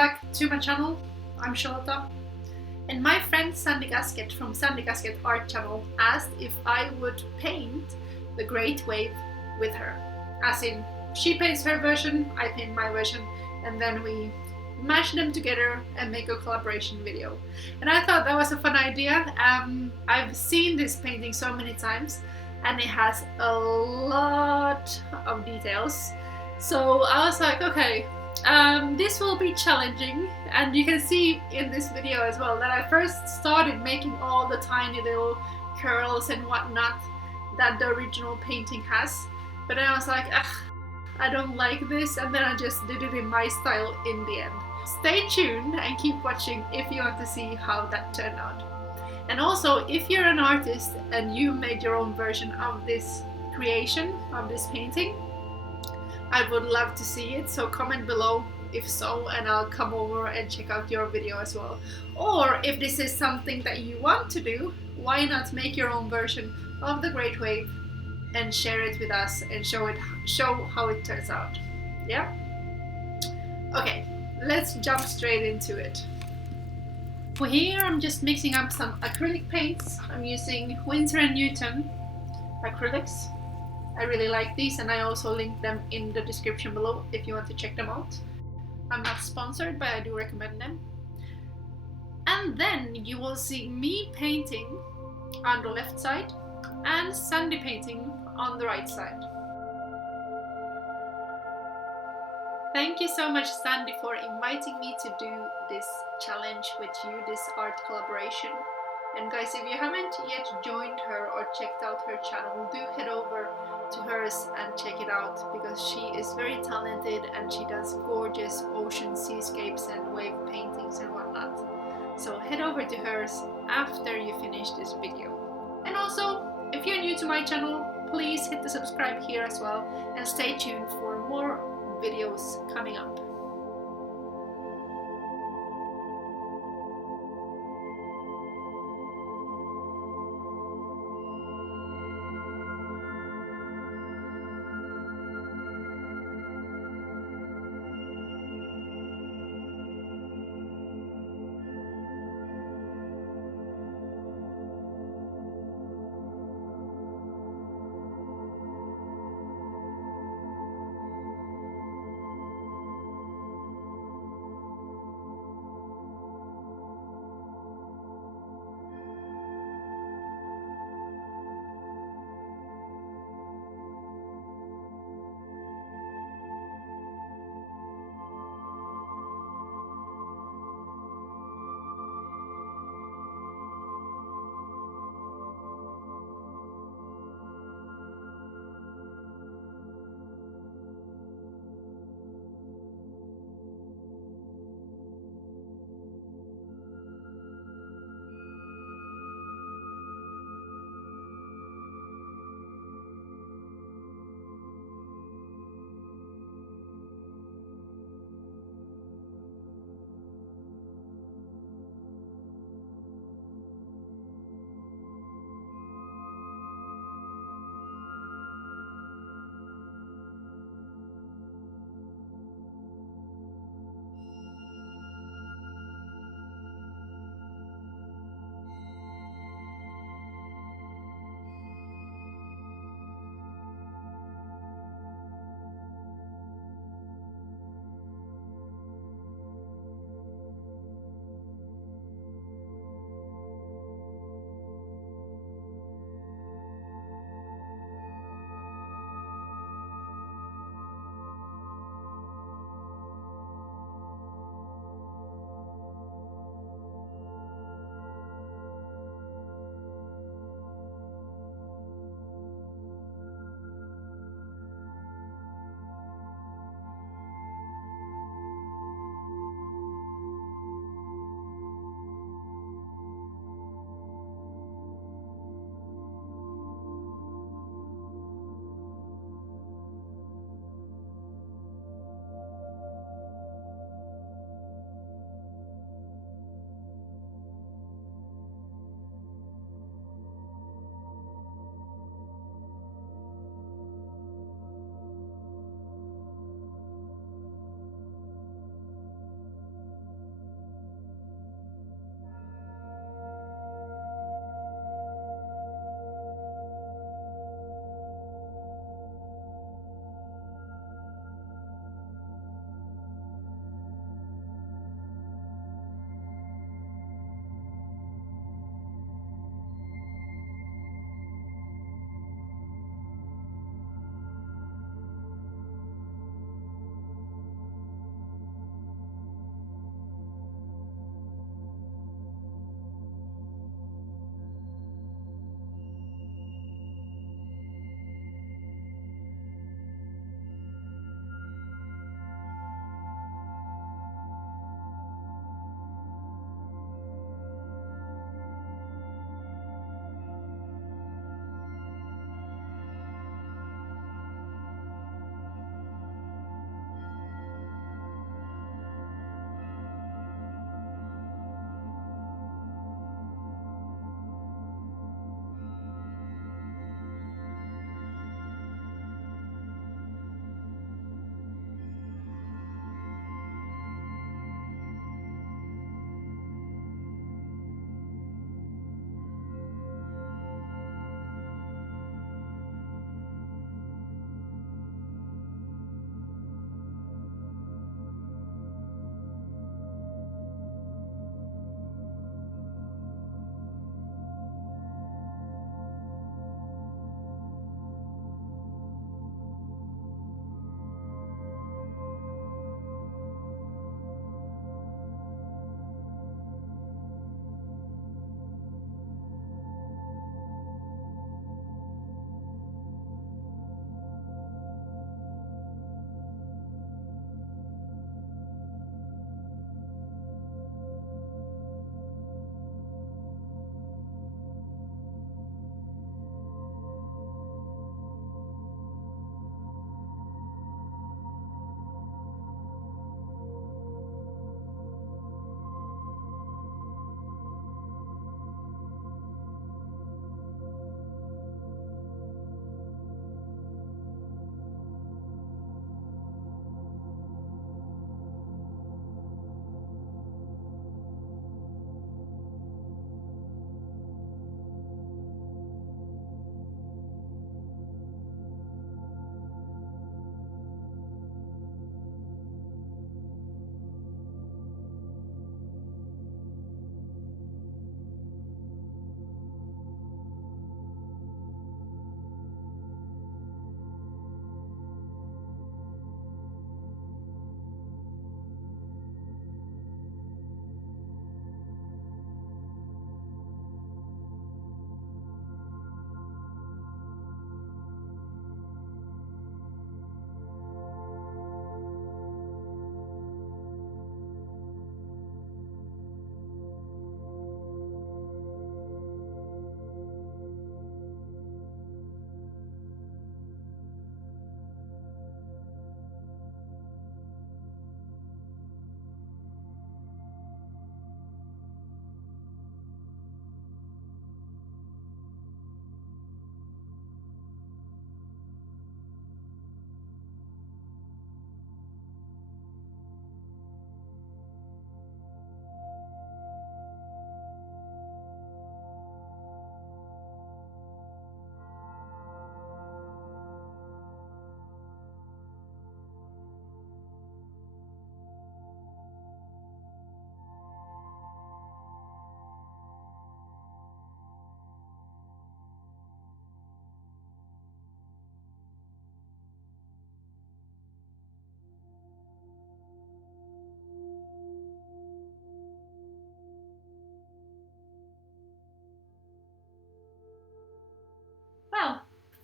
back to my channel. I'm Charlotta, and my friend Sandy Gaskett from Sandy Gaskett Art Channel asked if I would paint the Great Wave with her. As in, she paints her version, I paint my version, and then we mash them together and make a collaboration video. And I thought that was a fun idea. I've seen this painting so many times, and it has a lot of details. So I was like, okay, this will be challenging, and you can see in this video as well that I first started making all the tiny little curls and whatnot that the original painting has, but then I was like, I don't like this, and then I just did it in my style in the end. Stay tuned and keep watching if you want to see how that turned out. And also, if you're an artist and you made your own version of this creation, of this painting, I would love to see it, so comment below if so, and I'll come over and check out your video as well. Or if this is something that you want to do, why not make your own version of the Great Wave and share it with us and show how it turns out. Yeah? Okay, let's jump straight into it. For here I'm just mixing up some acrylic paints. I'm using Winsor & Newton acrylics. I really like these, and I also link them in the description below if you want to check them out. I'm not sponsored, but I do recommend them. And then you will see me painting on the left side and Sandy painting on the right side. Thank you so much, Sandy, for inviting me to do this challenge with you, this art collaboration. And guys, if you haven't yet joined her or checked out her channel, do head over to hers and check it out, because she is very talented and she does gorgeous ocean seascapes and wave paintings and whatnot. So head over to hers after you finish this video. And also, if you're new to my channel, please hit the subscribe here as well, and stay tuned for more videos coming up.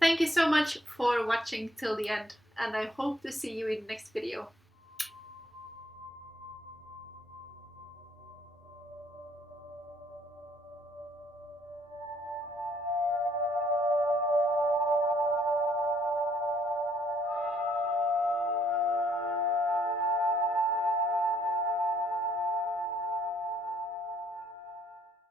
Thank you so much for watching till the end, and I hope to see you in the next video.